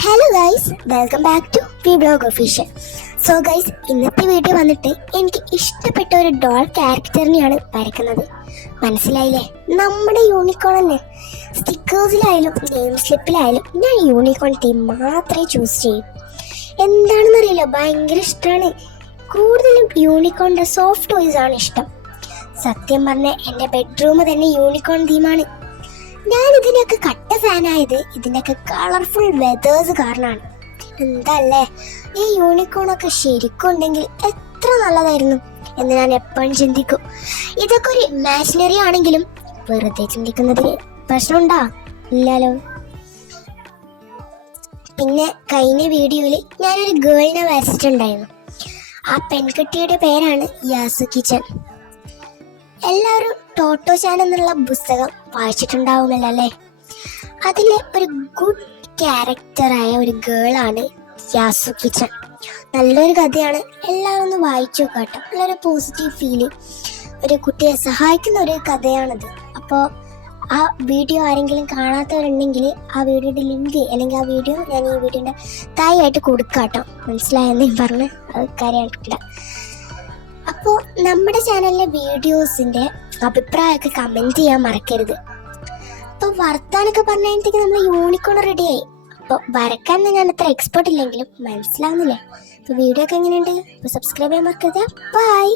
Hello guys, welcome back to V blog official. So guys, ഇന്നത്തെ video വന്നിട്ട് എനിക്ക് ഇഷ്ടപ്പെട്ട ഒരു ഡോൾ ക്യാരക്ടറിനെയാണ് വരയ്ക്കുന്നത്. മനസ്സിലായില്ലേ? നമ്മുടെ യൂണിക്കോൺ തന്നെ. സ്റ്റിക്കേഴ്സിലായാലും നെയിം സ്ലിപ്പിലായാലും ഞാൻ യൂണിക്കോൺ തീം മാത്രമേ ചൂസ് ചെയ്യും. എന്താണെന്നറിയില്ല, ഭയങ്കര ഇഷ്ടമാണ്. കൂടുതലും യൂണിക്കോണിൻ്റെ സോഫ്റ്റ് ടോയ്സ് ആണ് ഇഷ്ടം. സത്യം പറഞ്ഞാൽ എൻ്റെ ബെഡ്റൂം തന്നെ യൂണിക്കോൺ തീമാണ്. ഞാൻ ഇതിനൊക്കെ കട്ട ഫാനായത് ഇതിൻ്റെയൊക്കെ കളർഫുൾ വെതേഴ്സ് കാരണമാണ്. എന്തല്ലേ, ഈ യൂണിക്കോണൊക്കെ ശരിക്കും ഉണ്ടെങ്കിൽ എത്ര നല്ലതായിരുന്നു എന്ന് ഞാൻ എപ്പോഴും ചിന്തിക്കും. ഇതൊക്കെ ഒരു ഇമാജിനറി ആണെങ്കിലും വെറുതെ ചിന്തിക്കുന്നതിന് പ്രശ്നമുണ്ടാ? ഇല്ലല്ലോ. പിന്നെ കഴിഞ്ഞ വീഡിയോയിൽ ഞാനൊരു ഗേളിനെ വരച്ചിട്ടുണ്ടായിരുന്നു. ആ പെൺകുട്ടിയുടെ പേരാണ് യാസു കിച്ചൻ. എല്ലാവരും ടോട്ടോ ചാൻ എന്നുള്ള പുസ്തകം വായിച്ചിട്ടുണ്ടാവുമല്ലോ അല്ലേ? അതിലെ ഒരു ഗുഡ് ക്യാരക്ടറായ ഒരു ഗേളാണ് യാസു കിച്ചൻ. നല്ലൊരു കഥയാണ്, എല്ലാവരും ഒന്ന് വായിച്ചു കേട്ടോ. നല്ലൊരു പോസിറ്റീവ് ഫീല്, ഒരു കുട്ടിയെ സഹായിക്കുന്ന ഒരു കഥയാണത്. അപ്പോൾ ആ വീഡിയോ ആരെങ്കിലും കാണാത്തവരുണ്ടെങ്കിൽ ആ വീഡിയോയുടെ ലിങ്ക് അല്ലെങ്കിൽ ആ വീഡിയോ ഞാൻ ഈ വീഡിയോൻ്റെ താഴെയായിട്ട് കൊടുക്കാം കേട്ടോ. മനസ്സിലായെന്ന് പറഞ്ഞ് അത് കാര്യമായിട്ടില്ല. അപ്പോൾ നമ്മുടെ ചാനലിലെ വീഡിയോസിൻ്റെ അഭിപ്രായമൊക്കെ കമൻറ്റ് ചെയ്യാൻ മറക്കരുത്. അപ്പോൾ വർത്താനൊക്കെ പറഞ്ഞപ്പോഴത്തേക്ക് നമ്മൾ യൂണിക്കോൺ റെഡിയായി. അപ്പോൾ വരക്കാൻ ഞാൻ അത്ര എക്സ്പേർട്ട് ഇല്ലെങ്കിലും മനസ്സിലാവുന്നില്ലേ? അപ്പോൾ വീഡിയോ ഒക്കെ എങ്ങനെയുണ്ട്? അപ്പോൾ സബ്സ്ക്രൈബ് ചെയ്യാൻ മറക്കരുത്. ബൈ.